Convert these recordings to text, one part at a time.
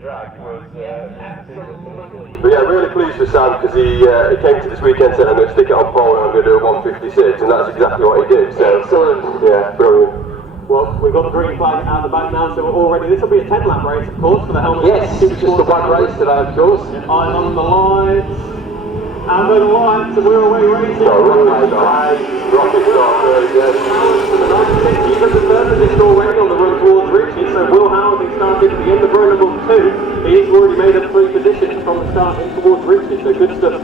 drag was But yeah, really pleased with Sam because he came to this weekend and said I'm going to stick it on pole and I'm going to do a 156, and that's exactly what he did. So yeah, brilliant. Well, we've got the green flag out the back now, so we're all ready. This will be a 10-lap race, of course, for the helmet. Yes, just the one race today, of course. Eyes on the lights. Out go the lights, and we're away racing. Rocket start, very good. He's at the third position already on the run towards Richie, so Will Howard started at the end of row number 2. He's already made up 3 positions from the start in towards Richie, so good stuff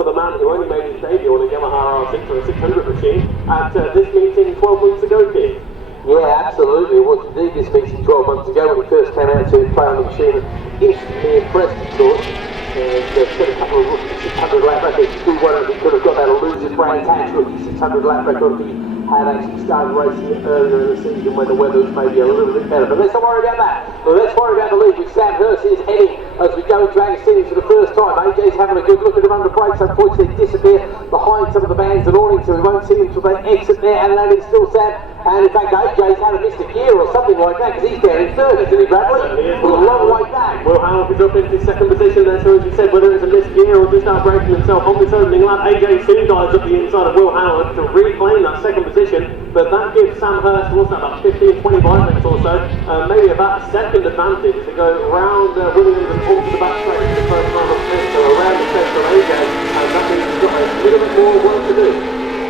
for the man who only made his debut on a Yamaha R6 or a 600 machine at this meeting 12 weeks ago, Keith. Yeah, absolutely. It was indeed this meeting 12 months ago when he first came out to play on the machine. Instantly impressed, of course. And set a couple of rookie 600 lap records. Still wonder if he could have got that elusive brain tax rookie 600 lap record if he had actually started racing earlier in the season when the weather was maybe a little bit better. But let's not worry about that. Well, let's worry about the lead, which Sam Hurst is heading as we go into Agostini for the first time. AJ's having a good look at him under brakes. Unfortunately, disappear behind some of the bands and awning, so we won't see him until they exit there. And that is still Sam. And in fact, AJ's had a missed a gear or something like that because he's down in third, isn't he, Bradley? He's a long way back. Will Howard is up into second position there, so as you said, whether it's a missed gear or just out breaking himself on this opening lap, AJ soon dives up the inside of Will Howard to reclaim that second position, but that gives Sam Hurst, what's that, about 15-25 minutes or so, maybe about a second advantage to go round Williams and onto the back straight for the first time of pit, so around the centre of AJ, and that means he's got a little bit more work to do.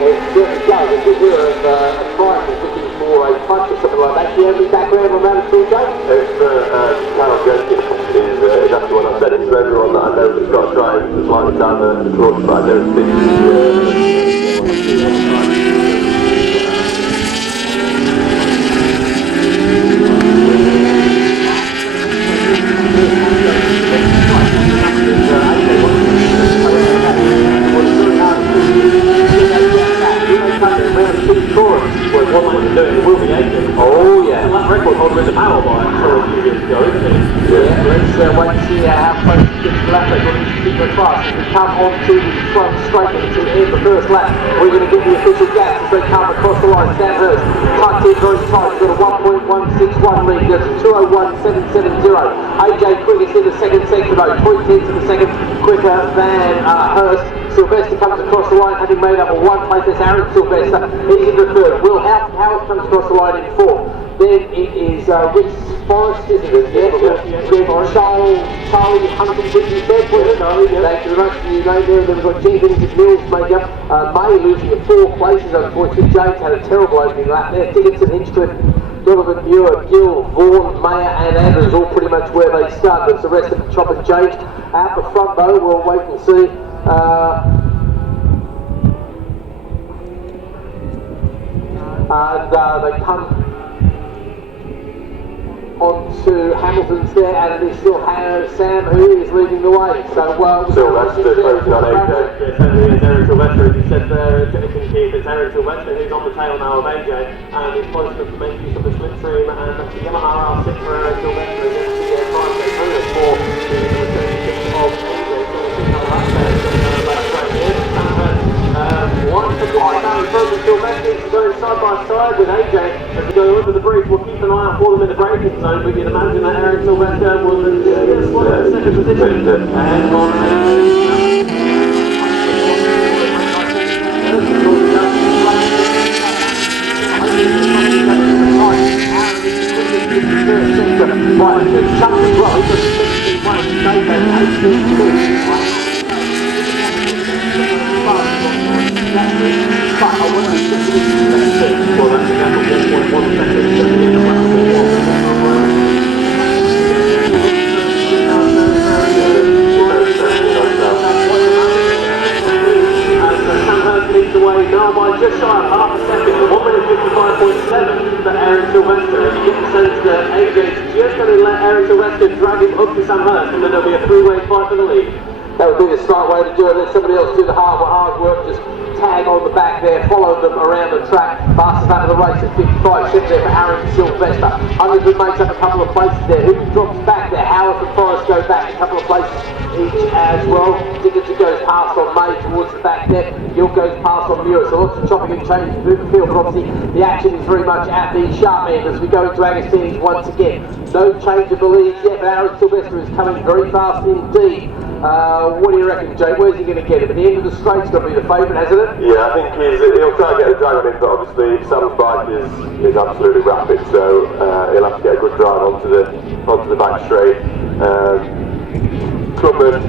It certainly does. If we were a price was looking for a punch or something like that, do you have any background on that at all, Joe? It's Carol Jenkins is actually what I said to everyone that I know that's got to try and slightly down the course, but I don't think Oh yeah, that record holder in the power by a few years ago, isn't it? Yeah, let's wait and see how close he gets to the lap record. He's keeping it fast. As we come on to the front straight into the end of the first lap, we're going to get the official gaps as they come across the line. Sam Hurst tucked in very tight. He's got a 1.161 lead. That's 201.770. AJ quickest in the second sector though. 0.10 to the second quicker than Hurst. Sylvester comes across the line, having made up a one place. There's Aaron Sylvester. He's in the third. Will Howard comes across the line in fourth. Then it is Rich Forrest, isn't it? Yes. Then Charlie Huntington, you said, was it? Thank you very much for your name there. Then we've got Jenkins and Mills make up. May losing at 4 places, unfortunately. James had a terrible opening lap there. Dickinson, Hinchcliffe, Donovan, Muir, Gill, Vaughan, Mayer and Andrews all pretty much where they started. The rest of the chop and change. Out the front though, we'll wait and see. And they come on to Hamilton's there, and it is still Sam who is leading the way. So Sylvester closing on AJ. It certainly is Aaron Sylvester, as you said there, it's Aaron Sylvester who's on the tail now of AJ, and he's close enough to make use of the slipstream, and that's the Yamaha R6 for Aaron Sylvester against the 5-800 for the return of AJ. One for the down further Sylvester going side by side with AJ as we go under the bridge. We'll keep an eye out for them in the braking zone, but you'd imagine that Aaron Sylvester will just slot in second position and on just shy of half a second, 1 minute 55.7 for Aaron Sylvester. You get the sense that AJ's just going to let Aaron Sylvester drag him up to Sam Hurst, and then there'll be a three-way fight for the lead. That would be the smart way to do it. Let somebody else do the hard work. Just tag on the back there, follow them around the track. Fastest lap of the race at 55. Shift there for Aaron Sylvester. Huntington makes up a couple of places there. Who drops back there? Howard and Forrest go back a couple of places each as well. Dickinson goes past on May towards the back there. Gill goes past on Muir. So lots of chopping and changing through the field, but obviously the action is very much at the sharp end as we go into Agostini's once again. No change of the lead yet, but Aaron Sylvester is coming very fast indeed. What do you reckon, Jake? Where's he going to get him? At the end of the straight's going to be the favourite, hasn't it? Yeah, I think he'll try and get a drag on him, but obviously Sam's bike is absolutely rapid, so he'll have to get a good drive onto the back straight. Clubman,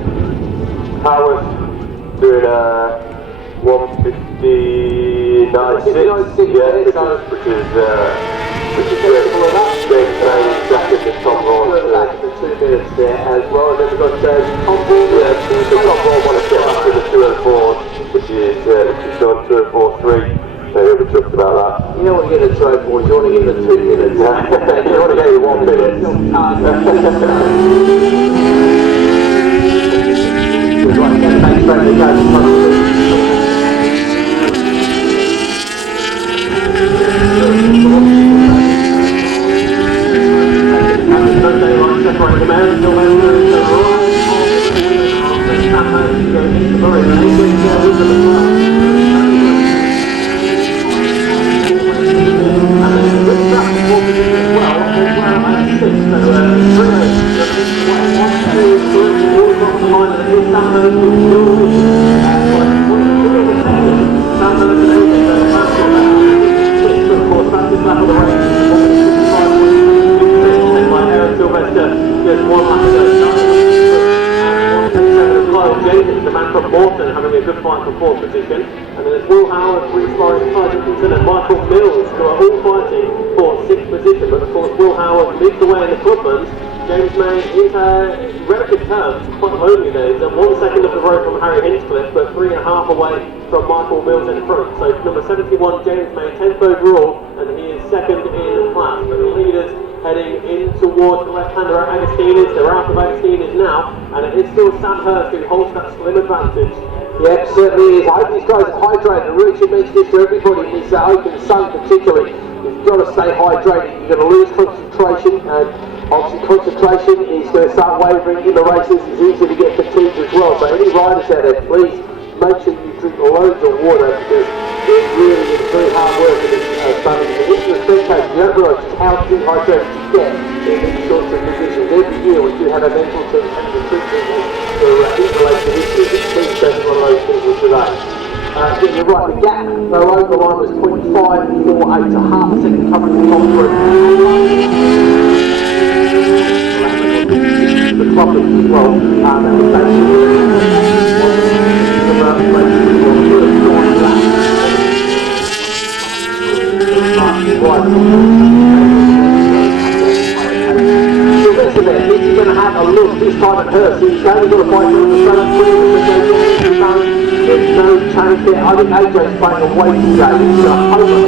Howard doing a 159.6, yeah, which is great. James May second and Tom Raw back in the 2 minutes there as well. And then we've got Tom Raw. Yeah, so Tom Raw want to get back to the 204, which is done 204.3. He'll be chuffed about that. You don't want to get a 204, you want to get the 2 minutes. You want to get your 1 minute. Having a good fight for fourth position, and then it's Will Howard, Reece Forrest, Ty Dickinson and Michael Mills who are all fighting for sixth position, but of course Will Howard leads the way in the clubman's. James May is relative terms quite lonely there. He's at 1 second of the road from Harry Hinchcliffe, but 3.5 away from Michael Mills in front. So number 71, James May, 10th overall, and he is second in the class. But the leaders heading in towards the left-hander at Agostini's. They're out of Agostini's now, and it is still Sam Hurst who holds that slim advantage. Yeah, it certainly is. I hope these guys are hydrated. I really should mention this to everybody in this open sun particularly. You've got to stay hydrated. You're going to lose concentration, and obviously concentration is going to start wavering in the races. It's easy to get fatigued as well. So any riders out there, please make sure you drink loads of water, because it really is very hard work in this running. And if you're a spectator, you don't realise just how dehydrated you get in these sorts of positions. Every year we do have a mental team and a treat people for relate to this year. Please don't be one of those people today. Yeah, you're right, the gap though over the line was 0.548, so half a second coming from top three. The clock as well, that was Sylvester there, he's going to have a look this time at Hurst. He's only got to fight on the front three. There's no change there. I think AJ's playing a waiting game. He's a homer.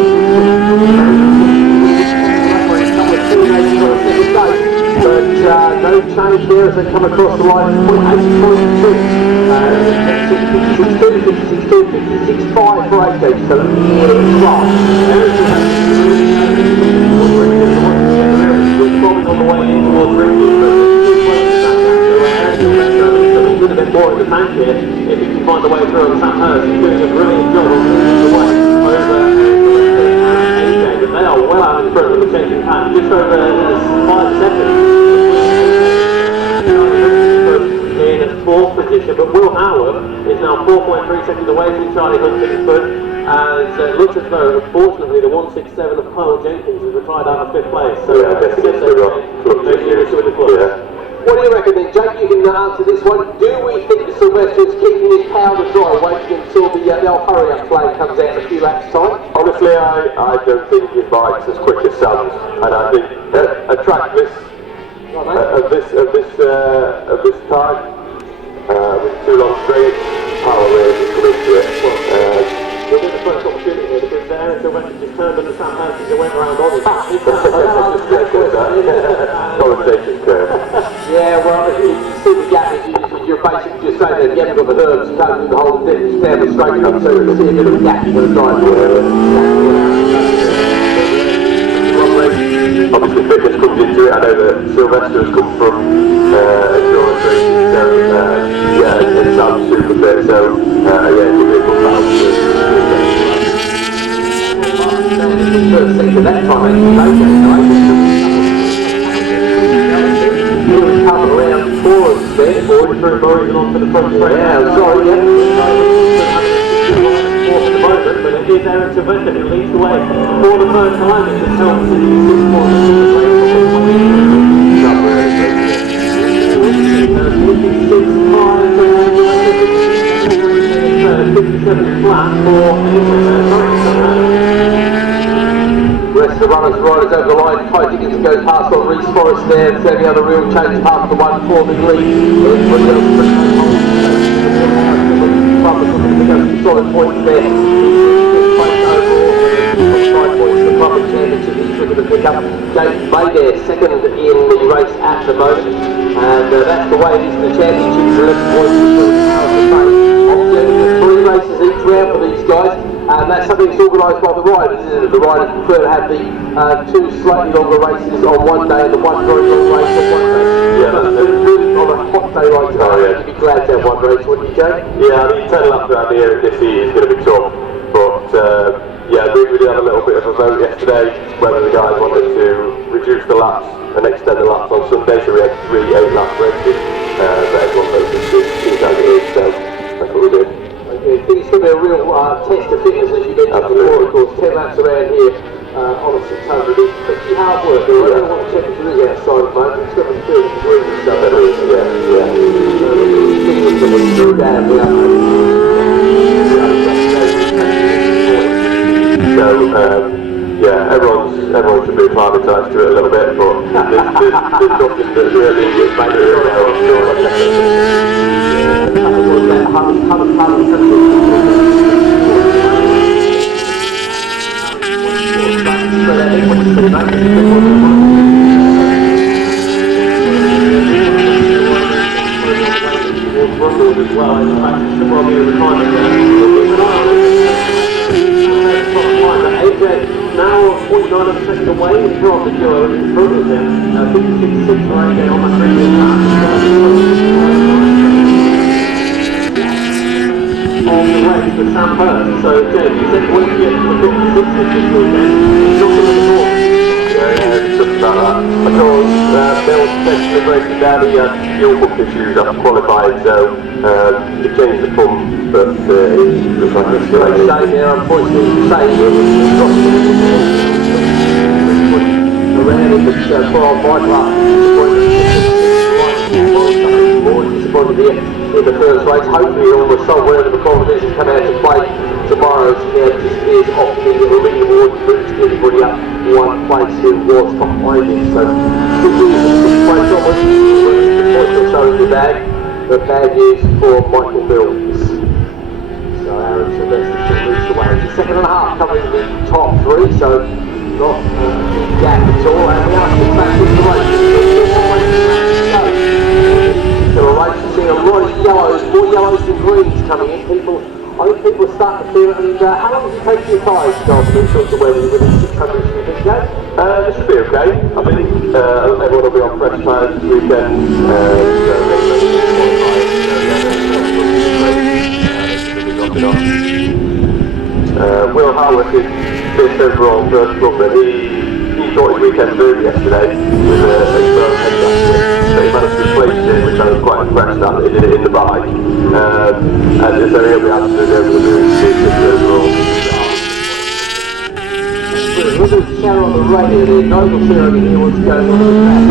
But no change there as they come across the line. 0.8.2. 62, 56.5 for AJ. So it's fast. Probably on the way in towards Ricky, but a little bit more in the tank here if he can find the way through on Sam Hurst. He's doing a brilliant job of moving the way over AJ, but they are well out in front of the changing pack, just over 5 seconds in fourth position, but Will Howard is now 4.3 seconds away from Charlie Huntington, as it looks as though, unfortunately, the 167 of Kyle Jenkins has retired out of fifth place. So yeah, I guess it's the What do you reckon then, Jake? You can answer this one. Do we think that Sylvester's keeping his powder dry, waiting until the old hurry-up plane comes out in a few laps' time? Honestly, I don't think his bike's as quick as Sam's, and I think a track of this type with 2 long straight, power range coming to it. We'll get the first opportunity here because Aaron Sylvester just turned on the Sam Hurst and went around on him. Conversation curve. Yeah, well, if you see the gap, you're basically just saying that you haven't got the nerves, you can't do the whole thing, stand up straight up, so you see a bit of a gap, you're going to try and do it. Obviously fitness comes into it. I know that Sylvester has come from endurance racing, so yeah, and Sam's super fit, so yeah, it could be a good balance. First sector that time, there. Forward through Morrison onto the front straight. Yeah, sorry, yeah. At the moment, but it is Eric Sylvester who leads the way for the first time in the Telm City 6 points. Rest of the runners riders over the line. Ty Dickens goes past on Reese Forrest there. So the other real change past the 1-4 big lead. Everybody else solid points there. 5 points the public championship. He's looking to pick up. James May there, second in the race at the moment. And that's the way it is in the championship. 11 points between 3 races each round for these guys. And that's something that's organised by the riders, isn't it? The riders prefer to have the 2 slightly longer races on one day and the 1 very long race on one day. Yeah, that's it. Really on a hot day like today, yeah. you'd be glad to have one race, wouldn't you, Jay? Yeah, I mean, 10 laps around here this year is going to be tough, but yeah, we did have a little bit of a vote yesterday whether the guys wanted to reduce the laps and extend the laps on Sunday, so we had 3 8-lap races, but everyone voted to keep that in, so that's what we did. Okay, it's going to be a real test of fitness as you get to before, of course. 10 laps around here on a 600 is pretty hard work. I don't know what the temperature is outside at the moment. It's going to be 30 degrees and stuff. So, yeah, everyone should be acclimatised to it a little bit, but there's nothing that really is better than now, I'm sure. As well, in fact, it's probably a retirement AJ now 0.9 of a second away from the kilo in front of him. 56.6 for AJ on the previous lap. On the race with Sam Hurst. So, Jay, you said once you get to the 56 this weekend, it's not going to be more. Yeah, it's just about that. I saw Bill potentially breaking down the fuel pump issues after qualifying, so he changed the pump, but it looks like it's Like I say there, unfortunately, say around it, but for our bike lap, disappointed here in the first race. Hopefully it will resolve whatever the problem is and come out to play tomorrow. Disappears off the Meridian Award, boots everybody up one place who was behind him. So good news for the 6th place onwards. Unfortunately showing the bag, but bad news for Michael Mills. So Aaron Sylvester still leads the way. It's a second and a half covering the top 3, so not a big gap at all. And we are 6 laps into the race. The race is seeing a lot of yellows, more yellows than greens coming in. I think people are starting to feel it. And how long does it take your tyres to go off in terms of weather within 600 you think, Joe? this should be okay. I think everyone will be on fresh tyres this weekend. Will Howard is fifth overall first clubman. He thought his weekend move yesterday with a firm head gasket, so he managed to replace it, which I was quite impressed at. He did it in the bike, and so he'll be able to go for the move to fifth overall. Look at the shadow on the radio there. Nobel here over here what's going on in the back.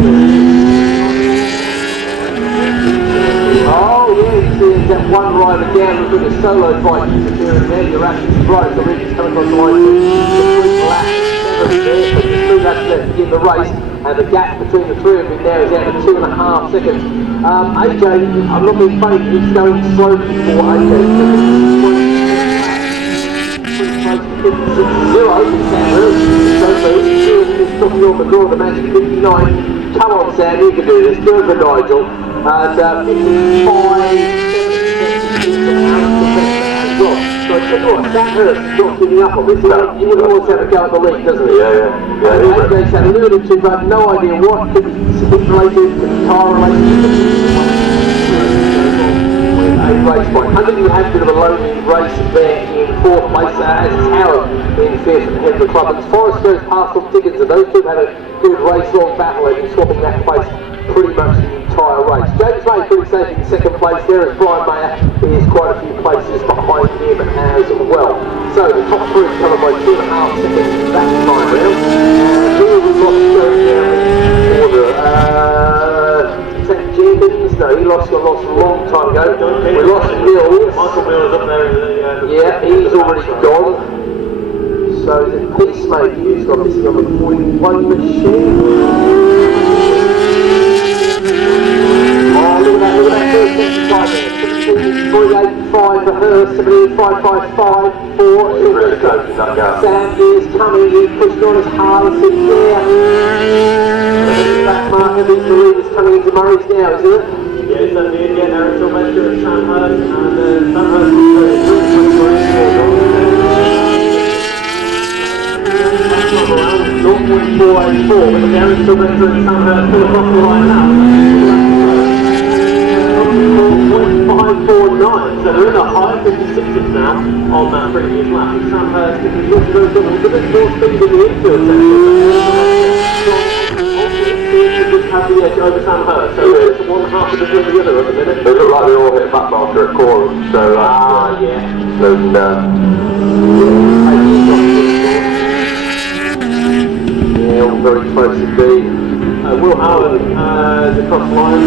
Oh yeah, you see that one rider down with a solo bike disappearing there. You're absolutely right. The rig is coming across the line. The lap 7 there, so just 2 laps left to get the race, and the gap between the 3 of them there is out to 2.5 seconds. AJ, I'm not being funny, he's going slowly for AJ. 56-0 from Sam Hurst. He's talking on the door of the match at 59. Come on, Sam, you can do this. Do it for Nigel. And 55 as well. So I tell you what, Sam Hurst is not giving up on this. He would always have a go at the lead, doesn't he? Yeah. AJ's had alluded to, but no idea what. Could be speed related, could be car related. A race point. I think we had a bit of a lonely race there in 4th place, as it's Howard in 5th head of the club. And Forrest goes past on Dickens, and those two had a good race long battle. They've been swapping that place pretty much the entire race. James May pretty safe place there, as Brian Mayer is quite a few places behind him as well. So the top three covered by 2.5 seconds that time round. And here we've got going down in order. Jenkins, no, he lost a long time ago. We lost Mills. Michael Mills up there in the... Yeah, he's already gone. So the Peacemaker who's got missing on the 41 machine. Oh, look at that first section time there. 17.385 for her, 17.555 for He's really close in that gap. Sam is coming, he's pushing on his hardest in there. Back marker, these Marines coming into Murray's now, isn't it? Yeah, it's at the end, yeah, Aaron Sylvester and Sam Hurst, and Sam Hurst is around 0.484, but Aaron Sylvester and Sam Hurst still across the line now. 0.549, so they're in the high 56s now on that previous lap. And Sam Hurst, if he looks those doubles, a bit more speed in the infield section. Have the edge over Sam Hurst, so it's one half of the other at the minute. They look like they all hit back marker at Coram, so yeah. and Yeah, all very close indeed. Will Howard across the line.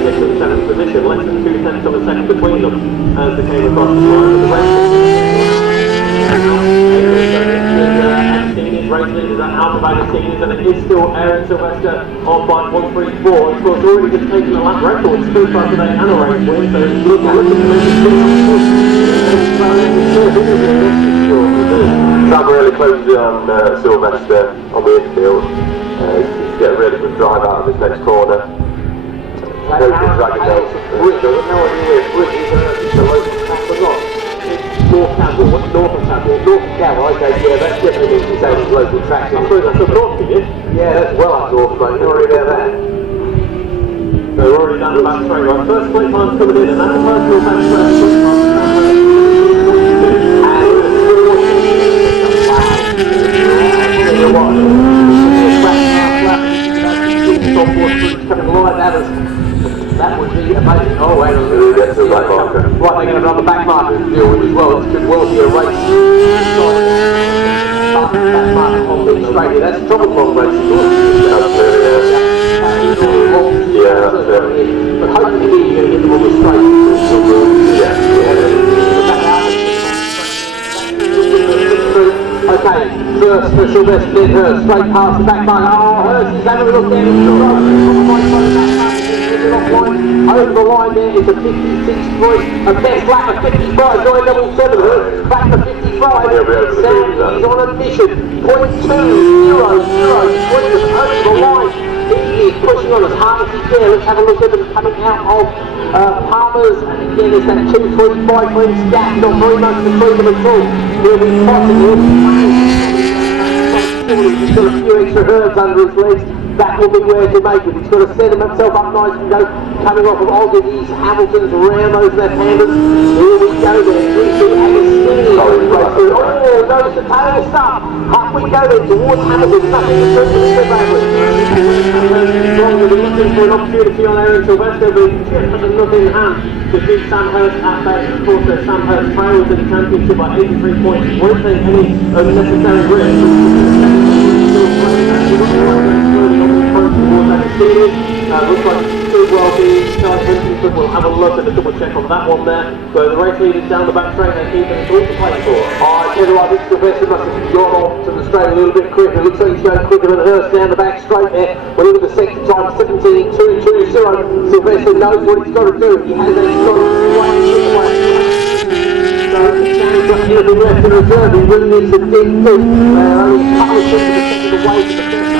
Sixth and seventh position, less than 2/10 of a second between them as they came across the line. The race leaders are out of Agostini's, and it is still Aaron Sylvester on bike 134. Of course, already just taken a lap record, still started today and a race win, so it's looking Sam really closes on Sylvester on the infield. He's getting a really good drive out of this next corner. Goes to drag it down. Bridge, I don't know what it is. Bridge is a local track or not. North Cadwell, North of Cadwell, North of Cadwell, okay, yeah, that's definitely means it's a local track. I suppose that's up north, is it? Yeah, that's well up north, mate, don't worry about that. So we're already down the back straight right. First split time's coming in, and that's the personal back straight split time. That would be amazing. Oh, wait a minute. Get to the back marker. Right, they're going to run the back marker to deal with as well. This could well be a race. Back marker on the straight. That's trouble for racing. Yeah, that's it. But hopefully you're going to get them on the straight. Okay, first for Sylvester, then Hurst, straight past the back marker. Oh, Hurst is having a look down into the right. Over the line there is a 56.3, a best lap of 55, 977, back to 55, Sam is on a mission, 0.200, between us over the line, he is pushing on as hard as he can. Let's have a look at them coming out of Palmer's, and again there's that 2.35 lengths gap, not very much between them at all. He'll be possible. He's got a few extra herbs under his legs. That will be where to make it. He's got to set himself up nice and go. Coming off of Ogden's, Hamilton's, around those left-handers. Here we go then. We see Agostini. Oh, notice the tail stuff. Up we go then towards Hamilton. Nothing to do with the slip over. They're looking for an opportunity on Aaron Sylvester, but he just has enough in hand to beat Sam Hurst at bay. Of course, Sam Hurst trails in the championship by 83 points. Won't take any unnecessary risks. Looks like it could well be Charles Vincent, but we'll have a look at the double check on that one there. But the race leaders down the back straight, they're keeping it all to play for. I tell you what, this Sylvester must have gone off to the straight a little bit quicker. It looks like he's going quicker than Hurst down the back straight there. We'll look at the second time, 17.220. Sylvester knows what he's got to do. He has a strong way. So Sam's got anything left in reserve. He really needs to dig deep. Only a couple of seconds away from the best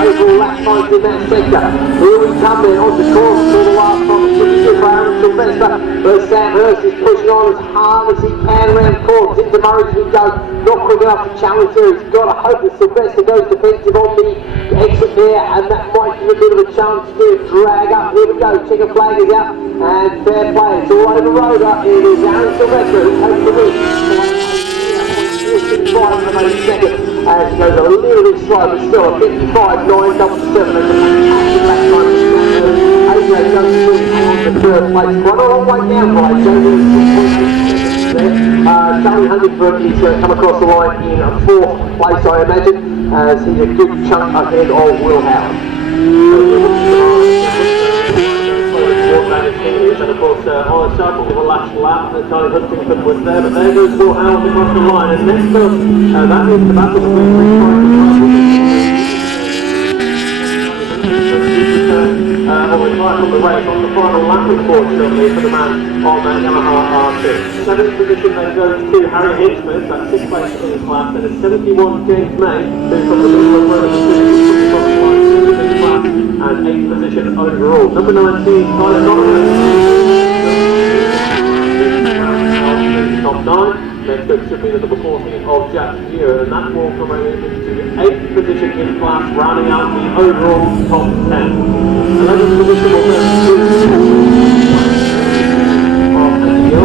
overall lap times in that sector. Here we come then on the course for the last time. It's pretty good for Aaron Sylvester. But Sam Hurst is pushing on as hard as he can around the corners. Into Murray's we go. Not quick enough to challenge there. He's got to hope that Sylvester goes defensive on the exit there, and that might give a bit of a chance to drag up. Here we go. Checker flag is out. And fair play. It's all over the road up. It is Aaron Sylvester who takes the win. 55 and a second. And he goes a little bit slow, but still a 55.977. That's a fantastic lap time. AJ does first place. Quite a long way down by Charlie Huntingford is come across the line in 4th place, I imagine, as he's a good chunk ahead of Will Howard. And of course, on a cycle with the last lap, Charlie Huntington was there, but there goes Will Howard across the line, and next up, that is the battle between on the race on the final lap, unfortunately, for the man on that Yamaha R6. 7th position then goes to Harry Hinchman, that's 6th place in his class, and it's 71 James May, who's from the middle of the class, and 8th position overall. Number 19, Tyler Donovan. Top 9. Next up should be the number 14 of Jack Muir, and that will promote him into the 8th position in class, rounding out the overall top 10. 11th position will go to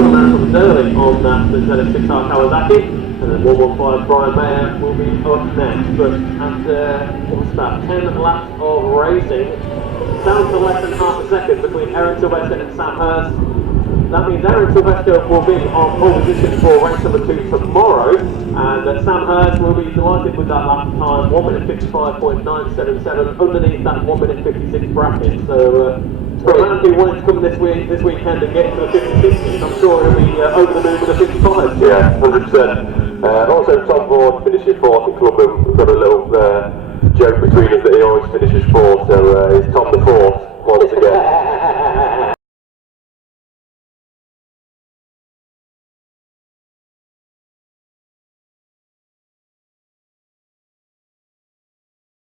the man from Sterling on that Z6R Kawasaki, and then 115 Brian Mayer will be up next. But after, what's that, 10 laps of racing, down to less than half a second between Aaron Sylvester and Sam Hurst. That means Aaron Sylvester will be on pole position for race number 2 tomorrow, and Sam Hurst will be delighted with that lap time, 1 minute 55.977, underneath that 1 minute 56 bracket. So for a man who wanted to come this weekend and get to the 56, I'm sure he'll be over the moon with the 55. Yeah, 100%. Also, Tom Ford finishes 4th in Clubham. We've got a little joke between us that he always finishes 4th, so he's Tom the 4th once again.